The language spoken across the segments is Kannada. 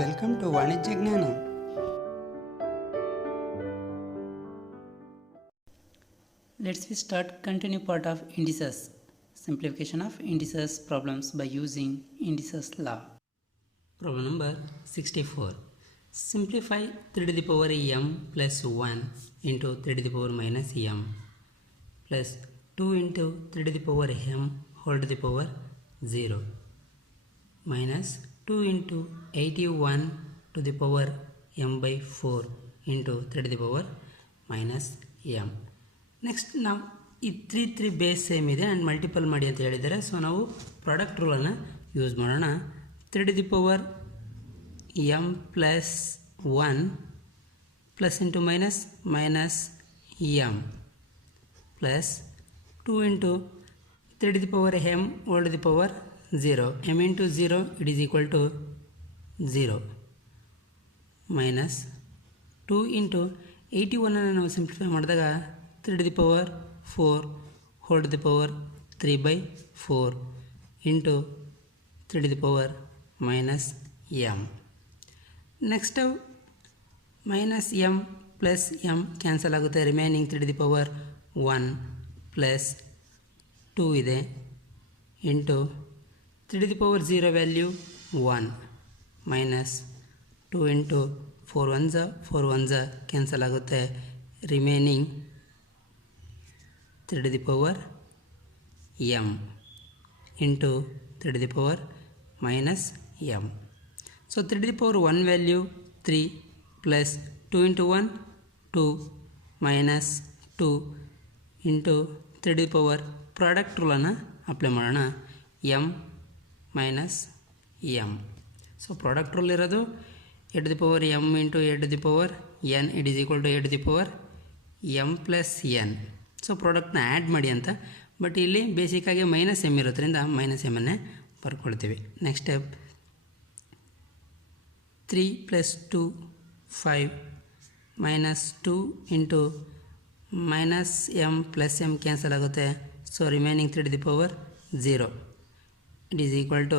Welcome to ವಾಣಿಜ್ಯ ಜ್ಞಾನ. Let's start continue part of indices. Simplification of indices problems by using indices law. Problem number 64. Simplify 3 to the power m plus 1 into 3 to the power minus m plus 2 into 3 to the power m whole to the power 0 minus 2 into 81 to the power m by 4 into 3 to the power minus m. Next ನಾವು ಈ 3 ಬೇಸ್ ಸೇಮ್ ಇದೆ ಆ್ಯಂಡ್ ಮಲ್ಟಿಪಲ್ ಮಾಡಿ ಅಂತ ಹೇಳಿದ್ದಾರೆ. ಸೊ ನಾವು ಪ್ರಾಡಕ್ಟ್ ರೂಲನ್ನು ಯೂಸ್ ಮಾಡೋಣ. 3 to the power m plus 1 plus into minus minus m plus 2 into 3 to the power m whole to the power 0 m into 0 it is equal to 0 minus 2 into 81 ಅನ್ನು ನಾವು ಸಿಂಪ್ಲಿಫೈ ಮಾಡಿದಾಗ 3 to the power 4 whole to the power 3 by 4 into 3 to the power minus m. Next minus m plus m cancel ಆಗುತ್ತೆ. Remaining 3 to the power 1 plus 2 ಇದೆ into 3 to the power 0 value 1 minus 2 into 4 1s cancel ಆಗುತ್ತೆ. Remaining 3 to the power m into 3 to the power minus m. So 3 to the power 1 value 3 plus 2 into 1 2 minus 2 into 3 to the power product ರೂಲನ್ನು ಅಪ್ಲೈ ಮಾಡೋಣ. m minus m. So product rule ಇರೋದು a to the power m into a to the power n it is equal to a to the power m plus n. So ಪ್ರಾಡಕ್ಟ್ನ ಆ್ಯಡ್ ಮಾಡಿ ಅಂತ, ಬಟ್ ಇಲ್ಲಿ ಬೇಸಿಕ್ಕಾಗಿ ಮೈನಸ್ ಎಮ್ ಇರೋದ್ರಿಂದ ಮೈನಸ್ ಎಮ್ಮನ್ನೇ ಬರ್ಕೊಳ್ತೀವಿ. Next step 3 plus 2 5 minus 2 into minus m plus m cancel ಆಗುತ್ತೆ. So remaining 3 to the power 0 it is equal to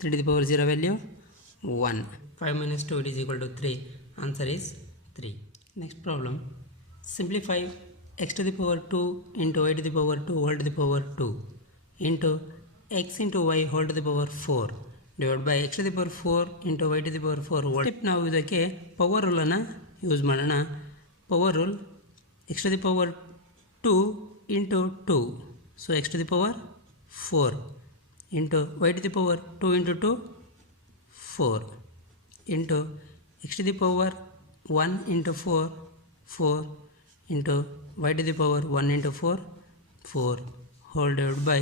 3 to the power 0 value 1. 5 minus 2 it is equal to 3. Answer is 3. Next problem. Simplify x to the power 2 into y to the power 2 whole to the power 2 into x into y whole to the power 4 divided by x to the power 4 into y to the power 4 whole. ನಾವು ಇದಕ್ಕೆ ಪವರ್ ರೂಲನ್ನು ಯೂಸ್ ಮಾಡೋಣ. Power rule x to the power 2 into 2. So x to the power 4 into y to the power 2 into 2 4 into x to the power 1 into 4 4 into y to the power 1 into 4 4 whole divided by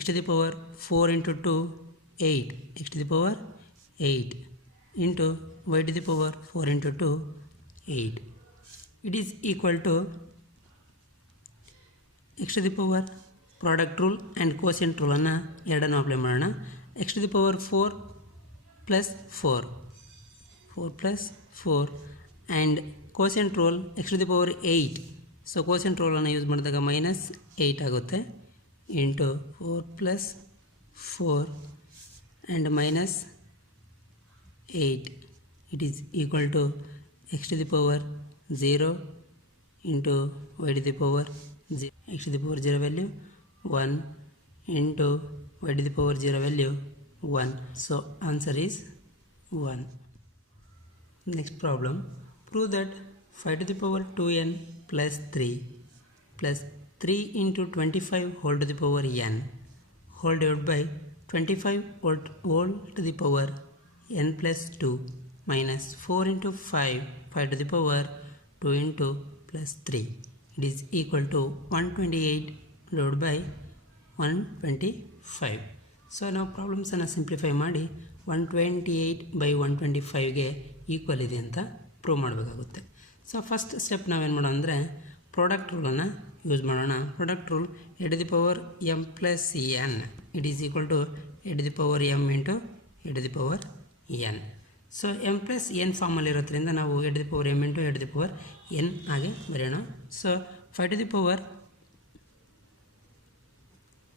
x to the power 4 into 2 8 x to the power 8 into y to the power 4 into 2 8. It is equal to x to the power product rule and quotient ರೂಲನ್ನು ಎರಡನ್ನು ಅಪ್ಲೈ ಮಾಡೋಣ. X to the power 4 plus 4 plus 4 and quotient rule x to the power 8. So quotient ರೂಲನ್ನು ಯೂಸ್ ಮಾಡಿದಾಗ ಮೈನಸ್ 8 ಆಗುತ್ತೆ into 4 plus 4 and minus 8 it is equal to x to the power 0 into y to the power x to the power 0 value 1 into y to the power 0 value 1. So answer is 1. Next problem. Prove that 5 to the power 2n plus 3 plus 3 into 25 whole to the power n whole divided by 25 whole to the power n plus 2 minus 4 into 5 to the power 2 into plus 3. It is equal to 128 divided by 125. So ನಾವು ಪ್ರಾಬ್ಲಮ್ಸನ್ನು ಸಿಂಪ್ಲಿಫೈ ಮಾಡಿ 128 by 125ಗೆ ಈಕ್ವಲ್ ಇದೆ ಅಂತ ಪ್ರೂವ್ ಮಾಡಬೇಕಾಗುತ್ತೆ. ಸೊ ಫಸ್ಟ್ ಸ್ಟೆಪ್ ನಾವೇನು ಮಾಡೋಣ ಅಂದರೆ ಪ್ರಾಡಕ್ಟ್ ರೂಲನ್ನು ಯೂಸ್ ಮಾಡೋಣ. Product rule a to the power m plus n it is equal to a to the power m into a to the power n. So m plus n ಫಾರ್ಮಲ್ಲಿರೋದ್ರಿಂದ ನಾವು a to the power m into a to the power n ಆಗಿ ಬರೆಯೋಣ. So 5 to the power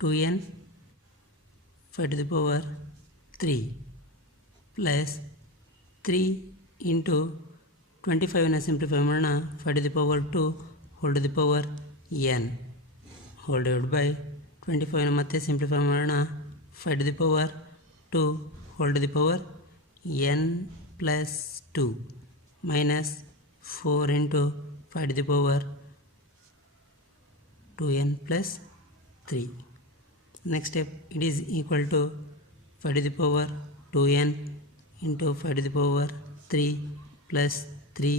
2n 5 to the power 3 plus 3 into 25 simplify ಮಾಡೋಣ 5 to the power 2 whole to the power n whole divided by 25 ಮತ್ತೆ simplify ಮಾಡೋಣ 5 to the power 2 whole to the power n plus 2 minus 4 into 5 to the power 2n plus 3. Next step, it is equal to 5 to the power 2n into 5 to the power 3 plus 3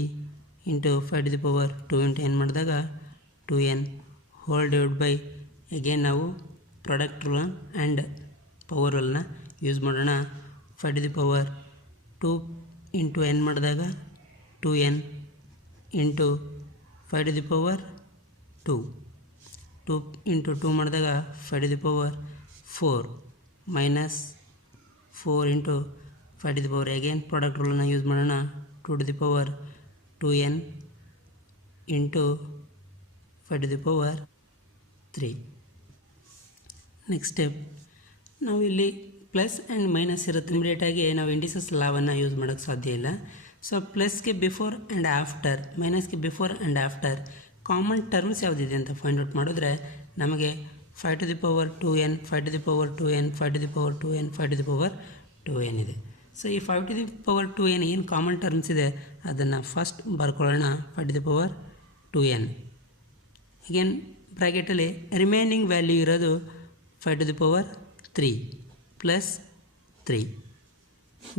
into 5 to the power 2 into n ಮಾಡಿದಾಗ 2n whole divided by again ನಾವು ಪ್ರಾಡಕ್ಟ್ ರೂಲ್ ಆ್ಯಂಡ್ ಪವರ್ ರೂಲ್ನ ಯೂಸ್ ಮಾಡೋಣ 5 to the power 2 into n ಮಾಡಿದಾಗ 2n into 5 to the power 2 2 into 2 ಮಾಡಿದಾಗ 5 to the power 4 minus 4 into 5 to the power again product ರೂಲನ್ನು ಯೂಸ್ ಮಾಡೋಣ 2 to the power 2n into 5 to the power 3. Next step ನಾವು ಇಲ್ಲಿ ಪ್ಲಸ್ ಆ್ಯಂಡ್ ಮೈನಸ್ ಇರುತ್ತೆ ಇಮಿಡಿಯೇಟಾಗಿ ನಾವು ಇಂಡಿಸಸ್ ಲಾವನ್ನು ಯೂಸ್ ಮಾಡೋಕ್ಕೆ ಸಾಧ್ಯ ಇಲ್ಲ. ಸೊ ಪ್ಲಸ್ಗೆ ಬಿಫೋರ್ ಆ್ಯಂಡ್ ಆಫ್ಟರ್ ಮೈನಸ್ಗೆ before and after common terms ಯಾವುದಿದೆ ಅಂತ ಫೈಂಡ್ ಔಟ್ ಮಾಡಿದ್ರೆ ನಮಗೆ 5 to the power 2n 5 to the power 2n 5 to the power 2n 5 to the power 2n ಇದೆ. ಸೊ ಈ 5 to the power 2n ಏನು ಕಾಮನ್ ಟರ್ಮ್ಸ್ ಇದೆ ಅದನ್ನು ಫಸ್ಟ್ ಬರ್ಕೊಳ್ಳೋಣ 5 to the power 2n. Again ಬ್ರ್ಯಾಕೆಟಲ್ಲಿ ರಿಮೈನಿಂಗ್ ವ್ಯಾಲ್ಯೂ ಇರೋದು 5 to the power 3 plus 3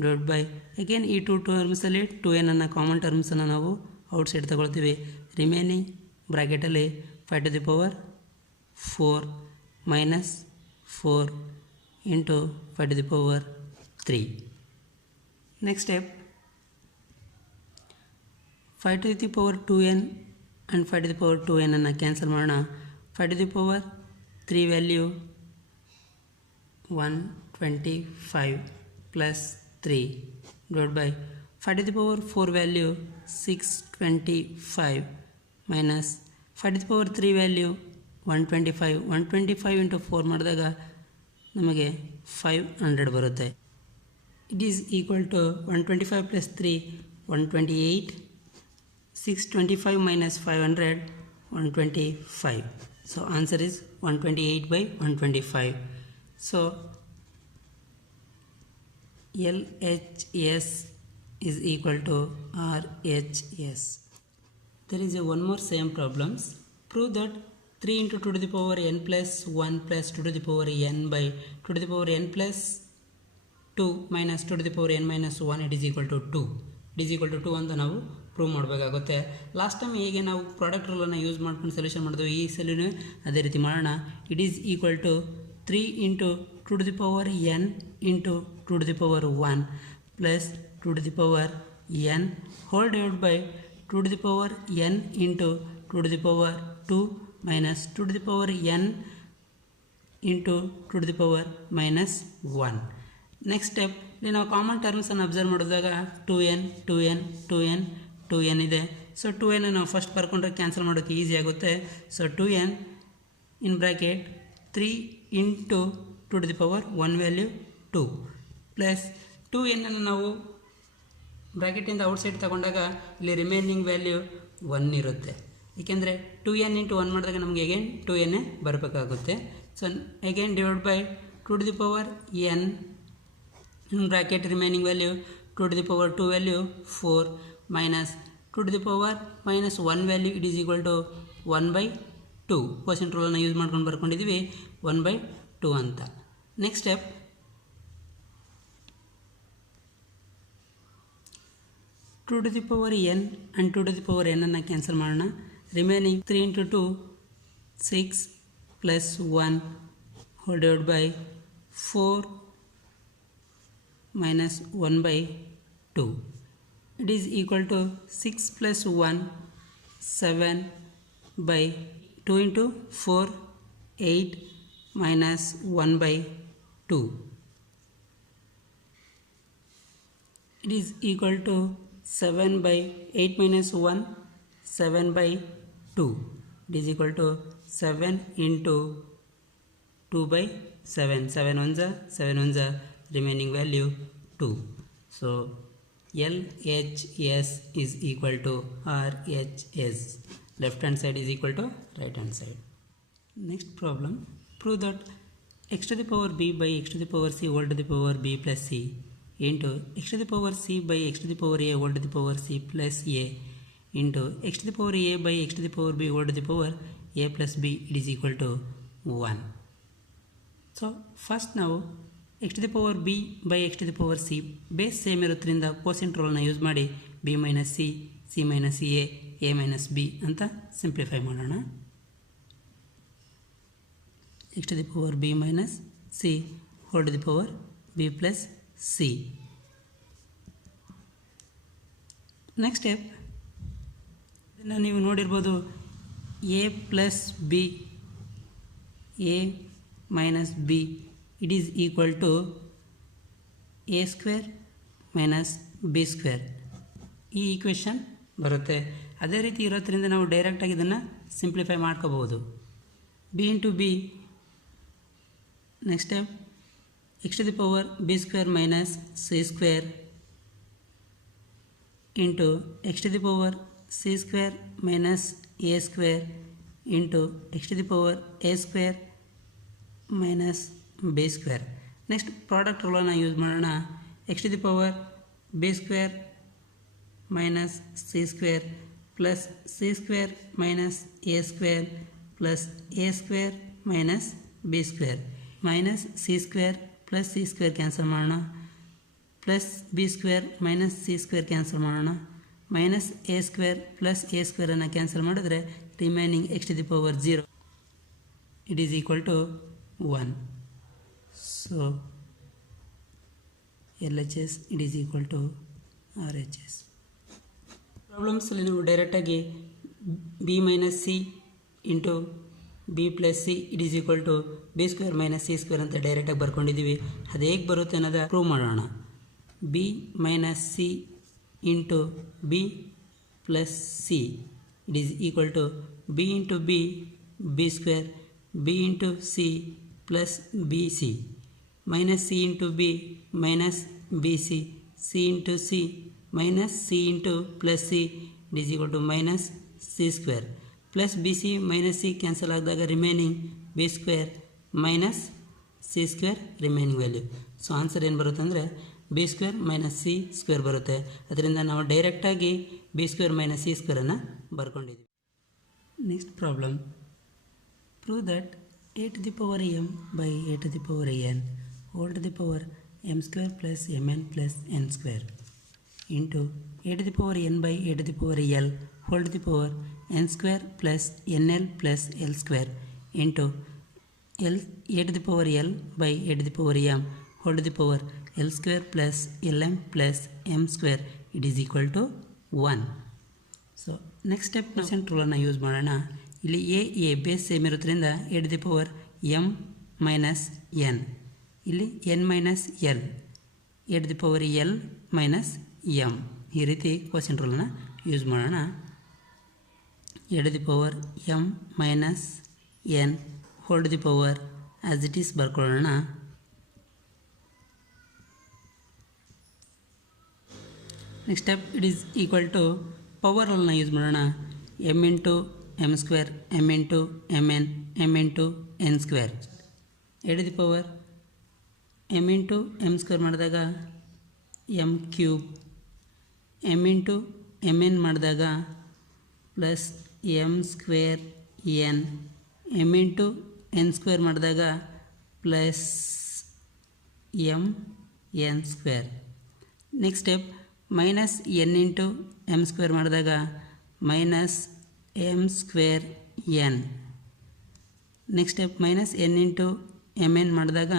divide by again ಈ ಟೂ ಟರ್ಮ್ಸಲ್ಲಿ 2n ಅನ್ನೋ ಕಾಮನ್ ಟರ್ಮ್ಸನ್ನು ನಾವು ಔಟ್ಸೈಡ್ ತಗೊಳ್ತೀವಿ. ರಿಮೈನಿಂಗ್ ಬ್ರ್ಯಾಕೆಟಲ್ಲಿ 5 to the power 4 minus 4 into 5 to the power 3. Next step, 5 to the power 2n and 5 to the power 2n ಅನ್ನು ಕ್ಯಾನ್ಸಲ್ ಮಾಡೋಣ. 5 to the power 3 value 125 plus 3 divided by 5 to the power 4 value 625 minus 5 to the power 3 value 125 into 4 ಮಾಡಿದಾಗ ನಮಗೆ 500 ಬರುತ್ತೆ. It is equal to 125 plus 3 128 625 minus 500 125. So answer is 128 by 125. So LHS is equal to RHS. There is one more same problems. Prove that 3 into 2 to the power n plus 1 plus 2 to the power n by 2 to the power n plus 2 minus 2 to the power n minus 1 it is equal to 2. It is equal to 2 ಅಂತ ನಾವು ಪ್ರೂವ್ ಮಾಡಬೇಕಾಗುತ್ತೆ. ಲಾಸ್ಟ್ ಟೈಮ್ ಹೇಗೆ ನಾವು ಪ್ರಾಡಕ್ಟ್ ರೂಲನ್ನು ಯೂಸ್ ಮಾಡ್ಕೊಂಡು ಸೊಲ್ಯೂಷನ್ ಮಾಡಿದ್ವಿ ಈ ಸಲೂ ಅದೇ ರೀತಿ ಮಾಡೋಣ. It is equal to 3 into 2 to the power n into 2 to the power 1 plus 2 to the power n whole divided by 2 to the power n into 2 to the power 2 minus 2 to the power n into 2 to the power minus 1. Next step ಇಲ್ಲಿ ನಾವು ಕಾಮನ್ ಟರ್ಮ್ಸನ್ನು ಅಬ್ಸರ್ವ್ ಮಾಡಿದಾಗ 2n 2n 2n 2n ಇದೆ. ಸೊ 2n ನಾವು ಫಸ್ಟ್ ಬರ್ಕೊಂಡ್ರೆ ಕ್ಯಾನ್ಸಲ್ ಮಾಡೋಕ್ಕೆ ಈಸಿ ಆಗುತ್ತೆ. So 2n in bracket 3 into 2 to the power 1 value 2 plus 2n ಅನ್ನು ನಾವು ಬ್ರ್ಯಾಕೆಟಿಂದ ಔಟ್ಸೈಡ್ ತಗೊಂಡಾಗ ಇಲ್ಲಿ ರಿಮೈನಿಂಗ್ ವ್ಯಾಲ್ಯೂ 1 ಇರುತ್ತೆ. ಏಕೆಂದರೆ 2n into 1 ಮಾಡಿದಾಗ ನಮಗೆ ಅಗೇನ್ 2n ಬರಬೇಕಾಗುತ್ತೆ. So again divide by 2 to the power n in bracket remaining value 2 to the power 2 value 4 minus 2 to the power minus 1 value it is equal to 1 by 2. Quotient ರೂಲನ್ನು ಯೂಸ್ ಮಾಡ್ಕೊಂಡು ಬರ್ಕೊಂಡಿದ್ದೀವಿ 1 by 2 ಅಂತ. Next step two to the power n and 2 to the power n ಅನ್ನು ಕ್ಯಾನ್ಸಲ್ ಮಾಡೋಣ. Remaining 3 into 2 6 plus 1 whole divided by 4 minus 1 by 2. It is equal to 6 plus 1 7 by 2 into 4 8 minus 1 by 2. It is equal to 7 by 8 minus 1 7 by 2. It is equal to 7 into 2 by 7. 7 ones are 7 ones are remaining value 2. So LHS is equal to RHS. Left hand side is equal to right hand side. Next problem, prove that x to the power b by x to the power c whole to the power b plus c into x to the power c by x to the power a whole to the power c plus a into x to the power a by x to the power b whole to the power a plus b, it is equal to 1. So first ನಾವು x to the power b by x to the power c base same ಇರೋದ್ರಿಂದ ಕೋಸೆಂಟ್ ರೂಲ್ನ ಯೂಸ್ ಮಾಡಿ b minus C, C minus A minus B ಅಂತ ಸಿಂಪ್ಲಿಫೈ ಮಾಡೋಣ. x to the power b minus c whole to the power b plus c. Next step, ಇದನ್ನು ನೀವು ನೋಡಿರ್ಬೋದು, a plus b, a minus b, it is equal to a square minus b square. ಈ ಈಕ್ವೇಷನ್ ಬರುತ್ತೆ. ಅದೇ ರೀತಿ ಇರೋದ್ರಿಂದ ನಾವು ಡೈರೆಕ್ಟಾಗಿ ಇದನ್ನು ಸಿಂಪ್ಲಿಫೈ ಮಾಡ್ಕೋಬಹುದು. b into b, next step, x to the power b square minus c square into x to the power c square minus a square into x to the power a square minus b square. Next product rule use ಮಾಡೋಣ. x to the power b square minus c square plus c square minus a square plus a square minus b square minus c square plus c square cancel ಮಾಡೋಣ, plus b square minus c square cancel ಮಾಡೋಣ, minus a square plus a square ಅನ್ನು ಕ್ಯಾನ್ಸಲ್ ಮಾಡಿದ್ರೆ remaining x to the power 0, it is equal to 1. So LHS, it is equal to RHS. Problems ಅಲ್ಲಿ ನಾವು ಡೈರೆಕ್ಟಾಗಿ b minus c into b plus c it is equal to b square minus c square ಅಂತ ಡೈರೆಕ್ಟಾಗಿ ಬರ್ಕೊಂಡಿದ್ದೀವಿ. ಅದು ಹೇಗೆ ಬರುತ್ತೆ ಅನ್ನೋದು ಪ್ರೂವ್ ಮಾಡೋಣ. b minus c into b plus c it is equal to b into b square, b into c plus b c, minus c into b minus b c, c into c minus c into plus c it is equal to minus c square, plus b c minus c cancel ಆಗಿದಾಗ remaining b square minus c square remaining value. So answer ಏನು ಬರುತ್ತೆ ಅಂದರೆ b square minus c square ಬರುತ್ತೆ. ಅದರಿಂದ ನಾವು ಡೈರೆಕ್ಟಾಗಿ ಬಿ ಸ್ಕ್ವೇರ್ ಮೈನಸ್ ಸಿ ಸ್ಕ್ವೇರನ್ನು ಬರ್ಕೊಂಡಿದ್ದೀವಿ. Next problem, prove that a to the power m by a to the power n whole to the power m square plus mn plus n square into a to the power n by a to the power l whole to the power n square plus nl plus l square into a to the power l by a to the power m whole to the power l square plus lm plus m square, it is equal to 1. So next step, percent rule ಅನ್ನು ಯೂಸ್ ಮಾಡೋಣ. ಇಲ್ಲಿ ಎ ಬೇಸ್ ಸೇಮ್ ಇರೋದ್ರಿಂದ a to the power m minus n, ಇಲ್ಲಿ n minus l, a to the power l minus m, ಈ ರೀತಿ ಕ್ವಶನ್ ರೂಲನ್ನು ಯೂಸ್ ಮಾಡೋಣ. A to the power m minus n whole to the power as it is ಬರ್ಕೊಳ್ಳೋಣ. Next step, it is equal to power ರೂಲ್ನ ಯೂಸ್ ಮಾಡೋಣ. M into m square, m into m n, m into n square, a to the power m into m square ಮಾಡಿದಾಗ m cube, m into m n ಮಾಡಿದಾಗ plus m square n, m into n square ಮಾಡಿದಾಗ plus m n square. Next step, minus n into m square ಮಾಡಿದಾಗ minus m square n. Next step, minus n into m n ಮಾಡಿದಾಗ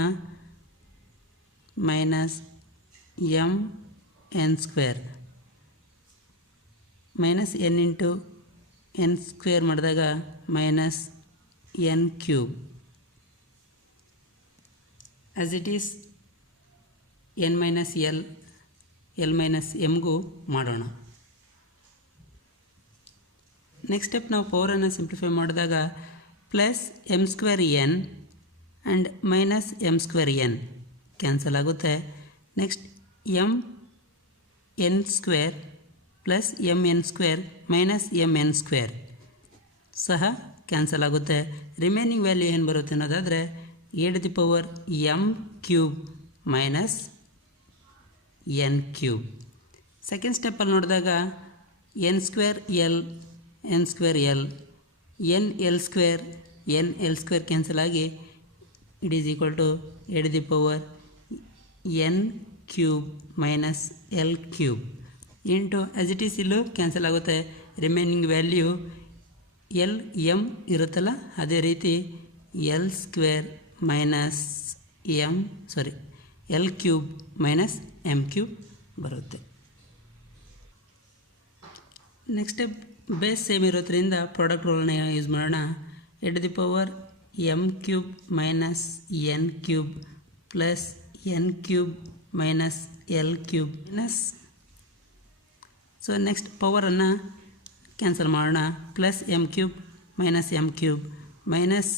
minus m n square, minus n into n square ಮಾಡಿದಾಗ minus n cube. As it is n minus L minus ಎಮ್ಗೂ ಮಾಡೋಣ. ನೆಕ್ಸ್ಟ್ ಸ್ಟೆಪ್, ನಾವು ಪವರನ್ನು ಸಿಂಪ್ಲಿಫೈ ಮಾಡಿದಾಗ plus m square n and minus m square n cancel ಆಗುತ್ತೆ. Next m n square plus m n square minus m n square ಸಹ ಕ್ಯಾನ್ಸಲ್ ಆಗುತ್ತೆ. ರಿಮೈನಿಂಗ್ ವ್ಯಾಲ್ಯೂ ಏನು ಬರುತ್ತೆ ಅನ್ನೋದಾದರೆ a to the power m cube minus n cube. Second ಸ್ಟೆಪ್ಪಲ್ಲಿ ನೋಡಿದಾಗ n square l n square l n l square cancel ಆಗಿ it is equal to a to the power n cube minus l cube into as it is ಇಲ್ಲೂ ಕ್ಯಾನ್ಸಲ್ ಆಗುತ್ತೆ. ರಿಮೈನಿಂಗ್ ವ್ಯಾಲ್ಯೂ ಎಲ್ ಎಮ್ ಇರುತ್ತಲ್ಲ ಅದೇ ರೀತಿ l square minus l cube minus m cube ಬರುತ್ತೆ. ನೆಕ್ಸ್ಟ್ ಸ್ಟೆಪ್ ಬೇಸ್ ಸೇಮ್ ಇರೋದ್ರಿಂದ ಪ್ರಾಡಕ್ಟ್ ರೂಲ್ನ ಯೂಸ್ ಮಾಡೋಣ. A to the power m cube minus n cube plus n cube minus l cube minus next ಪವರನ್ನು ಕ್ಯಾನ್ಸಲ್ ಮಾಡೋಣ. Plus m cube minus m cube minus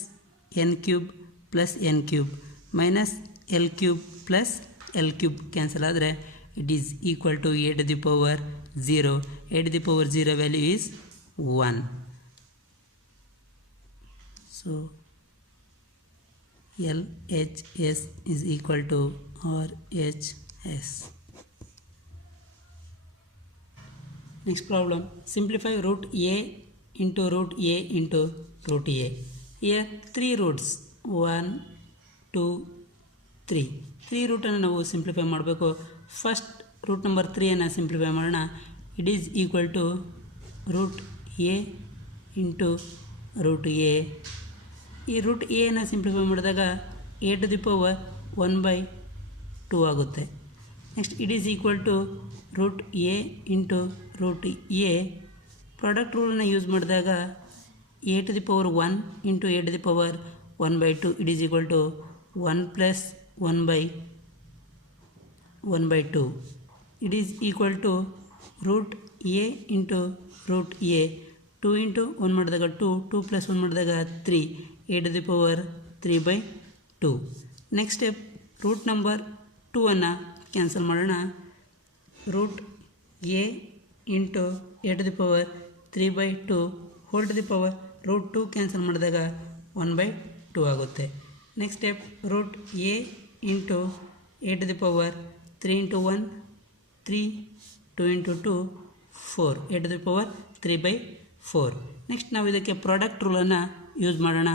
n cube plus n cube minus l cube plus l cube cancel ಆದರೆ it is equal to a to the power 0. A to the power 0 value is 1. So LHS is equal to RHS. Next problem, simplify root A into root A into root A. Here 3 roots 1 2 3 3 root ಅನ್ನು ನಾವು ಸಿಂಪ್ಲಿಫೈ ಮಾಡಬೇಕು. ಫಸ್ಟ್ ರೂಟ್ ನಂಬರ್ 3 ಅನ್ನು ಸಿಂಪ್ಲಿಫೈ ಮಾಡೋಣ. It is equal to root a into root a. ಈ ರೂಟ್ ಎನ ಸಿಂಪ್ಲಿಫೈ ಮಾಡಿದಾಗ ಎ ಟು ದಿ ಪವರ್ 1/2 ಆಗುತ್ತೆ. Next it is equal to root a into root a. Product ರೂಲನ್ನು ಯೂಸ್ ಮಾಡಿದಾಗ a to the power 1 into a to the power 1/2 it is equal to 1 plus 1/2. It is equal to root a into root a. 2 into 1 ಮಾಡಿದಾಗ 2 2 ಪ್ಲಸ್ 1 ಮಾಡಿದಾಗ 3 a to the power 3/2. Next step root number 2 ಅನ್ನು ಕ್ಯಾನ್ಸಲ್ ಮಾಡೋಣ. Root a into a to the power 3/2 whole to the power root 2 cancel ಮಾಡಿದಾಗ 1/2 ಆಗುತ್ತೆ. Next step root a into a to the power 3 into 1 3 2 into 2 4 a to the power 3/4. Next ನಾವು ಇದಕ್ಕೆ ಪ್ರಾಡಕ್ಟ್ ರೂಲನ್ನು ಯೂಸ್ ಮಾಡೋಣ.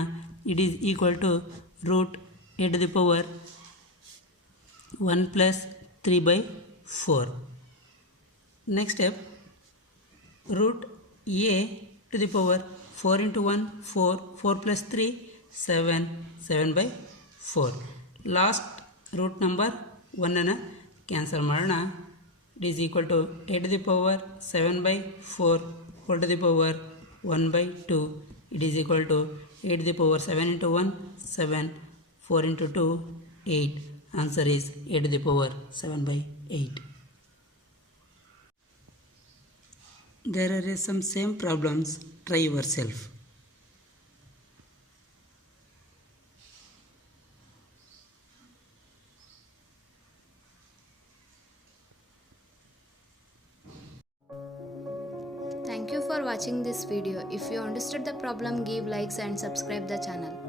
It is equal to root a to the power 1 plus 3/4. Next step root a to the power 4 into 1 4 4 plus 3 7 7/4. Last root number 1ಅನ್ನು ಕ್ಯಾನ್ಸಲ್ ಮಾಡೋಣ. It is equal to a to the power 7/4 whole to the power 1/2. It is equal to a to the power 7 into 1 7 4 into 2 8. Answer is a to the power 7/8. There are some same problems. Try yourself. Thank you for watching this video. If you understood the problem, give likes and subscribe the channel.